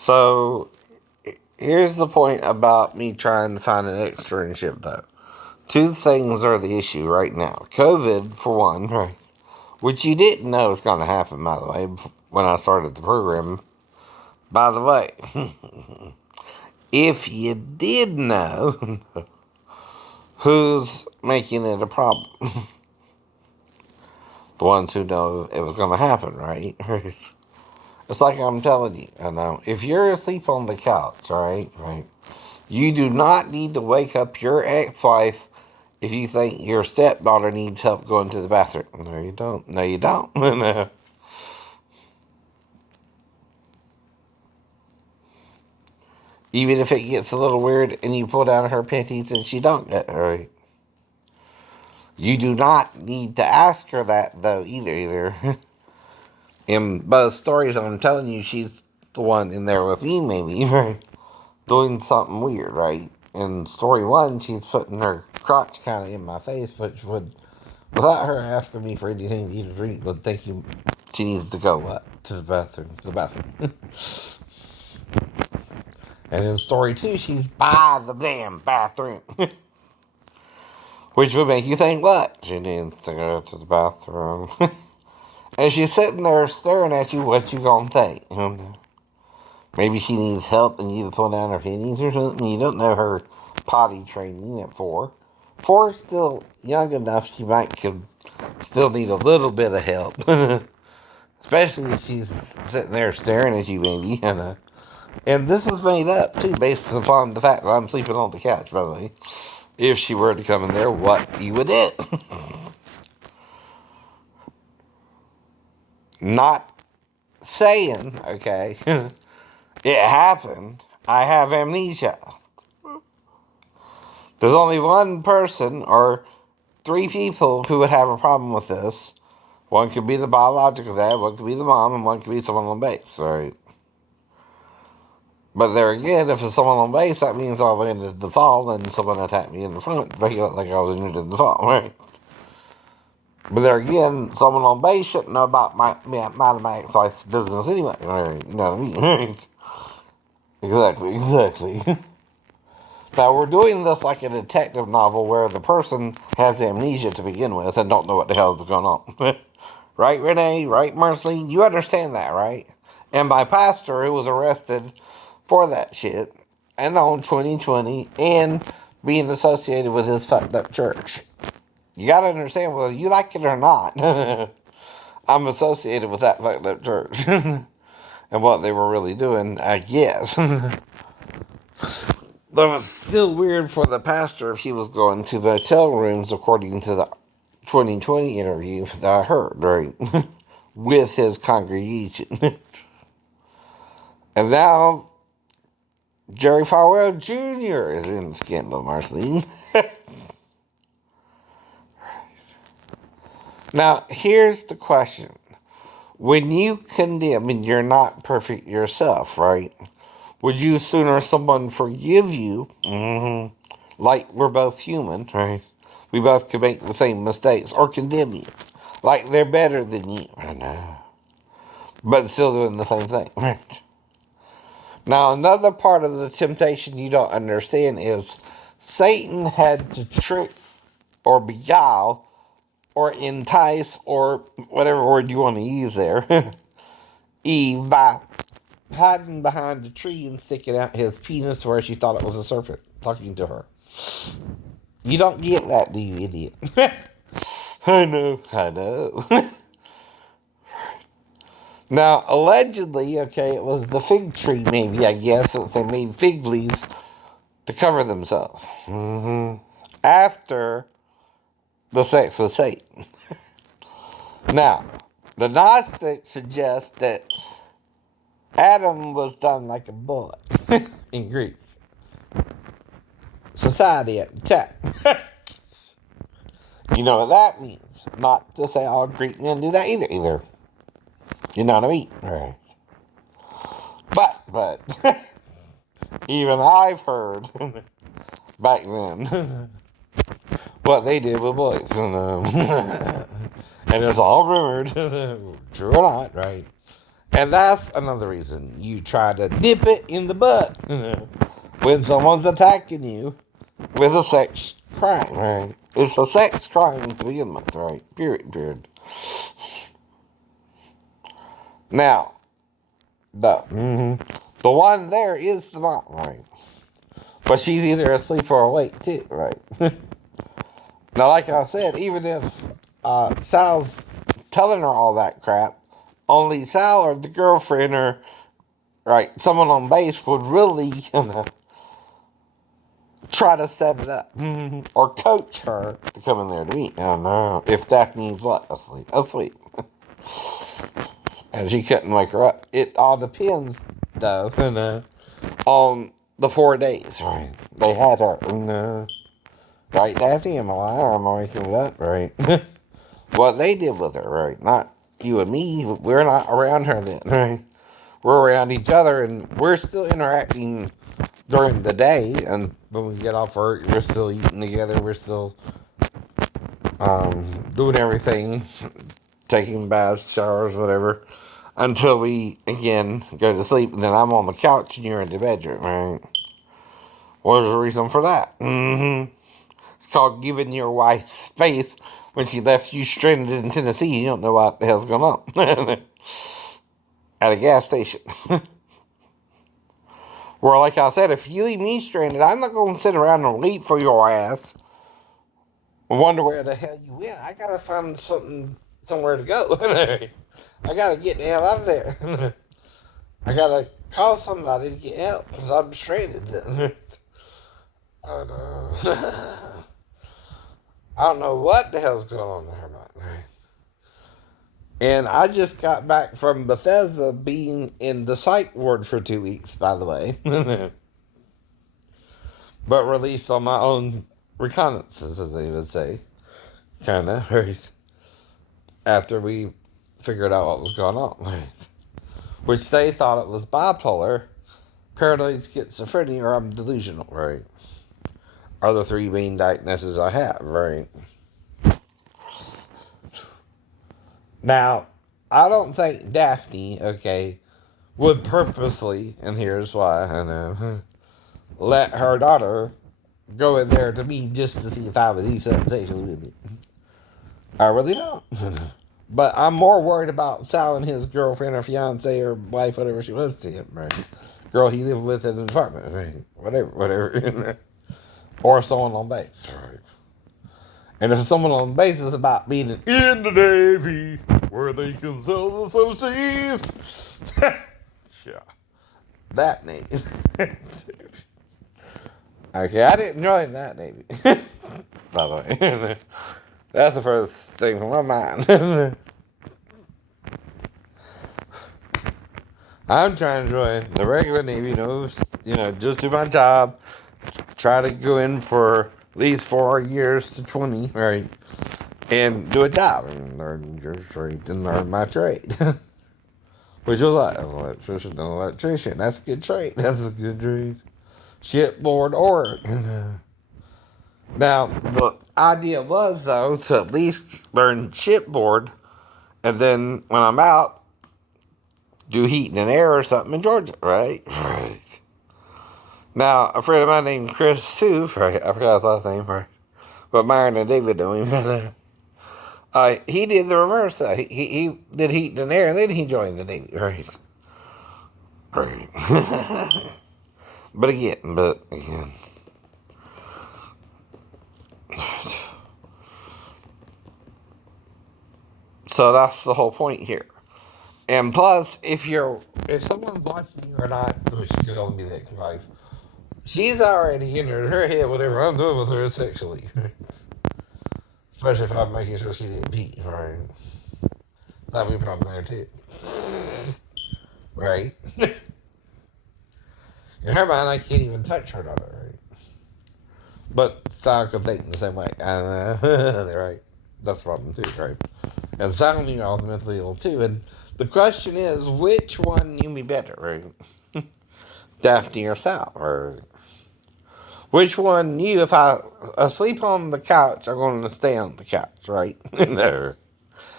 So here's the point about me trying to find an externship, though. Two things are the issue right now. COVID, for one, right? Which you didn't know was going to happen, by the way, when I started the program. By the way, if you did know, who's making it a problem? The ones who know it was going to happen, right? It's like I'm telling you, I know. If you're asleep on the couch, right, you do not need to wake up your ex-wife if you think your stepdaughter needs help going to the bathroom. No, you don't. No, you don't. No. Even if it gets a little weird and you pull down her panties and she don't get right. You do not need to ask her that, though, either. In both stories, I'm telling you, she's the one in there with me, maybe, right? Doing something weird, right? In story one, she's putting her crotch kind of in my face, which would, without her asking me for anything to eat or drink, would think she needs to go what? To the bathroom. To the bathroom. And in story two, she's by the damn bathroom. Which would make you think what? She needs to go to the bathroom. And she's sitting there staring at you, what you gonna think? Maybe she needs help and you pull down her panties or something. You don't know her potty training at 4. 4's still young enough she might could still need a little bit of help. Especially if she's sitting there staring at you, maybe. And this is made up, too, based upon the fact that I'm sleeping on the couch, by the way. If she were to come in there, what you would do. Not saying, okay, it happened. I have amnesia. There's only one person or 3 people who would have a problem with this. One could be the biological dad, one could be the mom, and one could be someone on base, right? But there again, if it's someone on base, that means I landed the fall and someone attacked me in the front, make it look like I was injured in the fall, right? But there again, someone on base shouldn't know about my ex-wife's business anyway, right? You know what I mean? Exactly. Now, we're doing this like a detective novel where the person has amnesia to begin with and don't know what the hell is going on. Right, Renee? Right, Marceline? You understand that, right? And my pastor, who was arrested for that shit, and on 2020, and being associated with his fucked up church. You gotta understand, whether you like it or not, I'm associated with that fucked up church. And what they were really doing, I guess. That was still weird for the pastor if he was going to motel rooms, according to the 2020 interview that I heard, right? With his congregation. And now, Jerry Falwell Jr. is in the scandal, Marceline. Now, here's the question. When you condemn, and you're not perfect yourself, right? Would you sooner someone forgive you? Mm-hmm. Like we're both human, right? We both could make the same mistakes, or condemn you. Like they're better than you. I know. But still doing the same thing, right? Now, another part of the temptation you don't understand is Satan had to trick or beguile or entice, or whatever word you want to use there, Eve by hiding behind a tree and sticking out his penis where she thought it was a serpent talking to her. You don't get that, do you, idiot? I know. Now, allegedly, okay, it was the fig tree, maybe, I guess, that they made fig leaves to cover themselves. Mm-hmm. After the sex with Satan. Now, the Gnostics suggest that Adam was done like a bullet in Greek society at the time. You know what that means. Not to say all Greek men do that either. You know what I mean? Right. But, even I've heard back then what they did with boys. And it's all rumored, true or not, right? And that's another reason you try to nip it in the bud when someone's attacking you with a sex crime, right? It's a sex crime to begin with, right? Period. Now, the one there is the mom, right? But she's either asleep or awake too, right? Now, like I said, even if Sal's telling her all that crap, only Sal or the girlfriend or right someone on base would really try to set it up or coach her to come in there to meet. I don't know if Daphne's what asleep, and she couldn't wake her up. It all depends though, on the 4 days. Right, they had her. Right, Daphne, am I lying or am I making it up? Right. What they did with her, right? Not you and me. We're not around her then, right? We're around each other, and we're still interacting during the day. And when we get off work, we're still eating together. We're still doing everything, taking baths, showers, whatever, until we again go to sleep. And then I'm on the couch, and you're in the bedroom, right? What's the reason for that? It's called giving your wife space when she left you stranded in Tennessee. You don't know what the hell's going on at a gas station. Where, like I said, if you leave me stranded, I'm not going to sit around and wait for your ass and wonder where the hell you went. I got to find somewhere to go. I got to get the hell out of there. I got to call somebody to get help because I'm stranded. I don't know what the hell's going on in her mind. And I just got back from Bethesda being in the psych ward for 2 weeks, by the way. But released on my own reconnaissances, as they would say. Kinda, right? After we figured out what was going on. Right? Which they thought it was bipolar, paranoid schizophrenia, or I'm delusional, right? Are the 3 main diagnoses I have, right? Now, I don't think Daphne, okay, would purposely, and here's why I know, let her daughter go in there to me just to see if I would do something sexually with you. I really don't. But I'm more worried about Sal and his girlfriend or fiance or wife, whatever she was to him, right? Girl he lived with in an apartment, right? Whatever. Or someone on base, right? And if someone on base is about being in the Navy, where they can sell the seas. Yeah. That Navy. Okay, I didn't join that Navy. By the way. That's the first thing from my mind. I'm trying to join the regular Navy, just do my job. Try to go in for at least 4 years to 20, right? And do a job and learn your trade and learn my trade. Which was like, I was an electrician. That's a good trade. That's a good trade. Shipboard or. Now, the idea was, though, to at least learn shipboard. And then when I'm out, do heating and air or something in Georgia, right? Right. Now, a friend of mine named Chris, too, right? I forgot his last name, right? But Myron and David know him. He did the reverse. He did heat and air, and then he joined the Navy. Right. Right. But again. So that's the whole point here. And plus, if someone's watching you or not, which could only be that wife, she's already in her head whatever I'm doing with her sexually. Especially if I'm making sure she didn't pee, right? That'd be a problem there too. Right? In her mind, I can't even touch her daughter, right? But Sal could think the same way. Right? That's the problem too, right? And Sal knew I was mentally ill too. And the question is, which one knew me better, right? Daphne or Sal? Or which one knew if I asleep on the couch, I'm going to stay on the couch, right? No.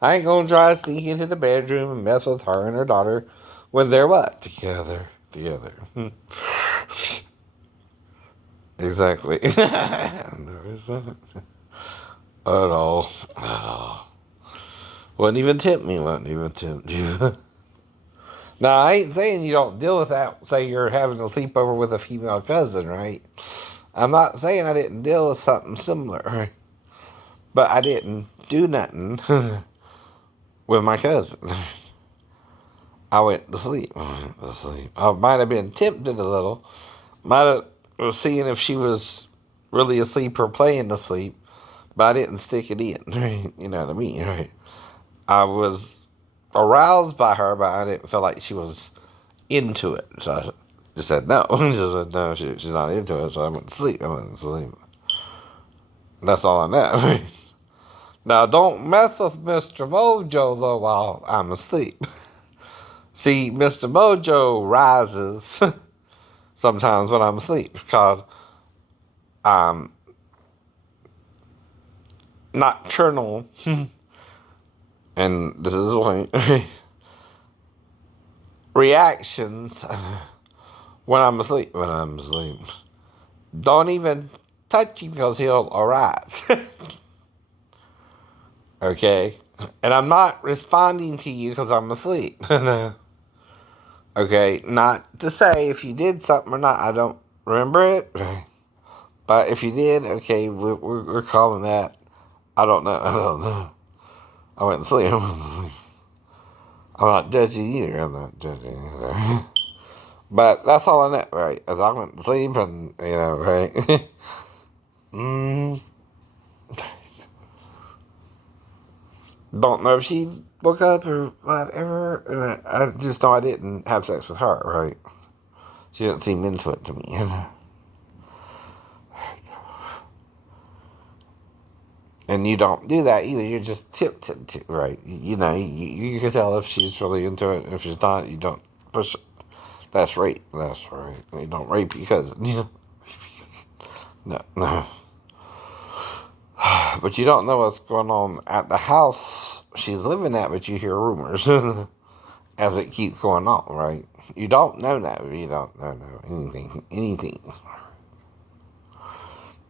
I ain't going to try to sneak into the bedroom and mess with her and her daughter when they're what? Together. Exactly. There is that. At all. Wouldn't even tempt me. Wouldn't even tempt you. Now, I ain't saying you don't deal with that. Say you're having a sleepover with a female cousin, right? I'm not saying I didn't deal with something similar, right? But I didn't do nothing with my cousin. I went to sleep. I might have been tempted a little. Might have was seeing if she was really asleep or playing asleep, but I didn't stick it in. Right? You know what I mean, right? I was aroused by her, but I didn't feel like she was into it. So I just said no. Just said no, she's not into it. So I went to sleep. That's all I know. Now, don't mess with Mr. Mojo, though, while I'm asleep. See, Mr. Mojo rises sometimes when I'm asleep. It's called nocturnal. And this is one reactions when I'm asleep. Don't even touch him because he'll arise. Okay? And I'm not responding to you because I'm asleep. Okay? Not to say if you did something or not. I don't remember it. But if you did, okay, we're calling that. I don't know. I went to sleep. I'm not judging either. I'm not judging either. But that's all I know, right? As I went to sleep and, right? Don't know if she woke up or whatever. And I just know I didn't have sex with her, right? She didn't seem into it to me. And you don't do that either. You're just tempted to, right? You can tell if she's really into it. If she's not, you don't push it. That's rape. That's right. You don't rape because, no. But you don't know what's going on at the house she's living at, but you hear rumors as it keeps going on, right? You don't know that. You don't know anything.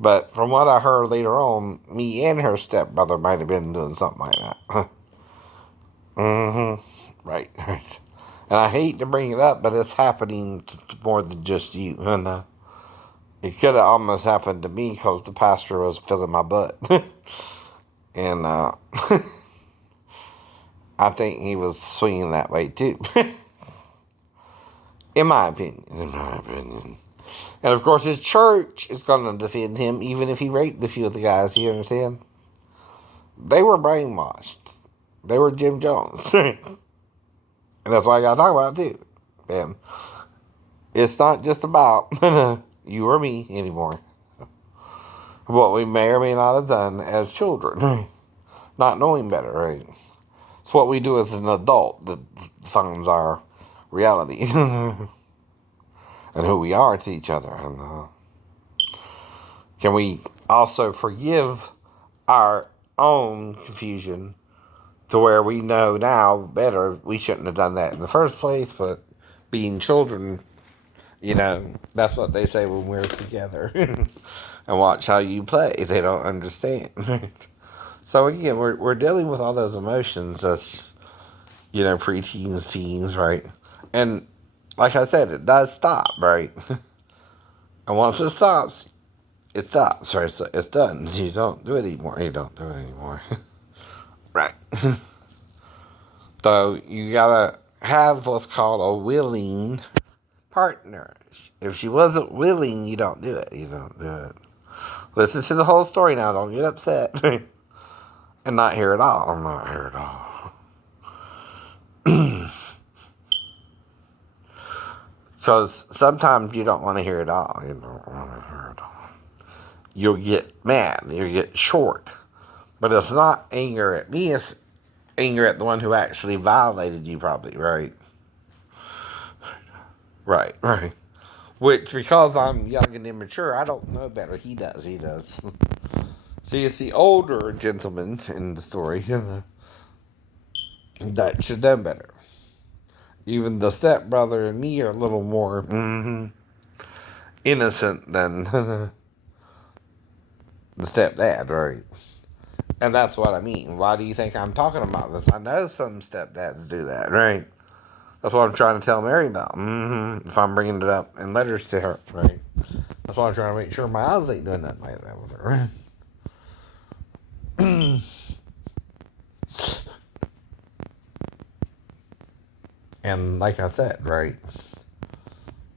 But from what I heard later on, me and her stepbrother might have been doing something like that. Right. And I hate to bring it up, but it's happening to more than just you. And it could have almost happened to me because the pastor was filling my butt. And I think he was swinging that way too. In my opinion. And of course, his church is going to defend him, even if he raped a few of the guys. You understand? They were brainwashed. They were Jim Jones. And that's why I got to talk about it, too. Man, it's not just about you or me anymore. What we may or may not have done as children. Not knowing better, right? It's what we do as an adult that defines our reality. And who we are to each other. And can we also forgive our own confusion to where we know now better we shouldn't have done that in the first place, but being children, that's what they say when we're together. And watch how you play. They don't understand. So again, we're dealing with all those emotions as, preteens, teens, right? And like I said, it does stop, right? And once it stops, right? So it's done. You don't do it anymore. Right. So you gotta have what's called a willing partner. If she wasn't willing, you don't do it. Listen to the whole story now. Don't get upset. And not hear it all. I'm not here at all. Because sometimes you don't want to hear it all. You don't want to hear it all. You'll get mad. You'll get short. But it's not anger at me. It's anger at the one who actually violated you, probably, right? Right. Which, because I'm young and immature, I don't know better. He does. See, it's the older gentleman in the story that should know better. Even the stepbrother and me are a little more innocent than the stepdad, right? And that's what I mean. Why do you think I'm talking about this? I know some stepdads do that, right? That's what I'm trying to tell Mary about. If I'm bringing it up in letters to her, right? That's why I'm trying to make sure Miles ain't doing nothing like that with her. And like I said, right?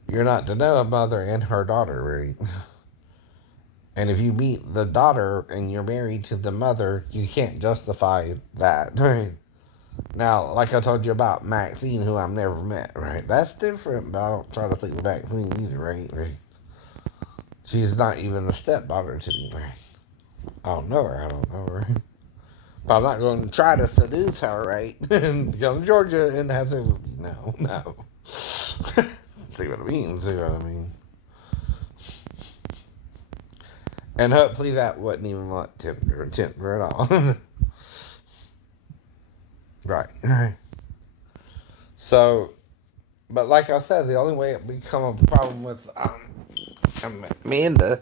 You're not to know a mother and her daughter, right? And if you meet the daughter and you're married to the mother, you can't justify that, right? Now, like I told you about Maxine, who I've never met, right? That's different, but I don't try to think of Maxine either, right? She's not even a stepdaughter to me, right? I don't know her. But I'm not going to try to seduce her, right? And come to Georgia and have sex with me. No. See what I mean? And hopefully that wasn't even like Tinder at all. Right. So, but like I said, the only way it become a problem with Amanda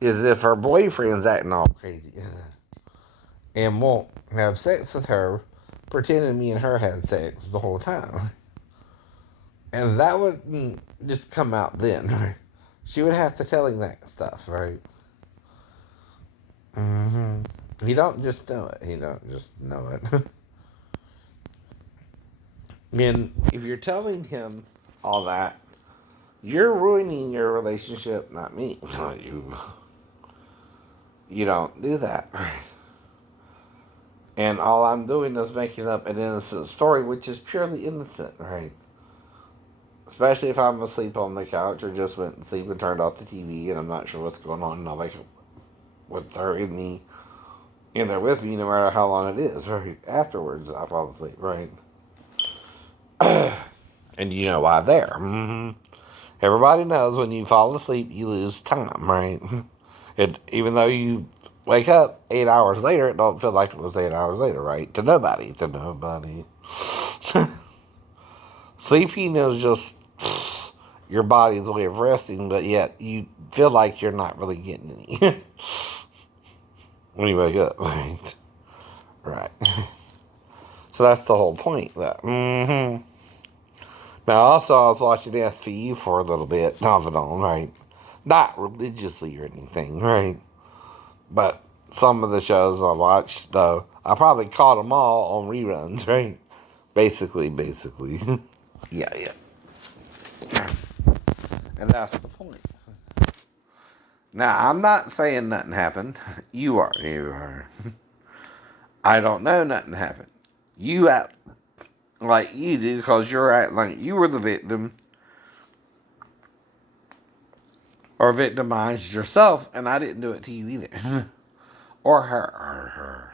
is if her boyfriend's acting all crazy and won't have sex with her, pretending me and her had sex the whole time. And that wouldn't just come out then, right? She would have to tell him that stuff, right? He don't just know it. He don't just know it. And if you're telling him all that, you're ruining your relationship, not me. You don't do that. And all I'm doing is making up an innocent story, which is purely innocent, right? Especially if I'm asleep on the couch or just went to sleep and turned off the TV and I'm not sure what's going on and I'll wake up with her in me in there with me no matter how long it is, right? Afterwards, I fall asleep, right? And you know why there. Everybody knows when you fall asleep, you lose time, right? Even though you wake up 8 hours later, it don't feel like it was 8 hours later, right? To nobody. Sleeping is just your body's way of resting, but yet you feel like you're not really getting any when you wake up, right? Right. So that's the whole point. That. Now, also, I was watching SVU for a little bit, off and on, right? Not religiously or anything, right? But some of the shows I watched, though, I probably caught them all on reruns, right? Basically. Yeah. And that's the point. Now, I'm not saying nothing happened. You are. I don't know nothing happened. You act like you do because you're acting like you were the victim or victimized yourself, and I didn't do it to you either. Or her.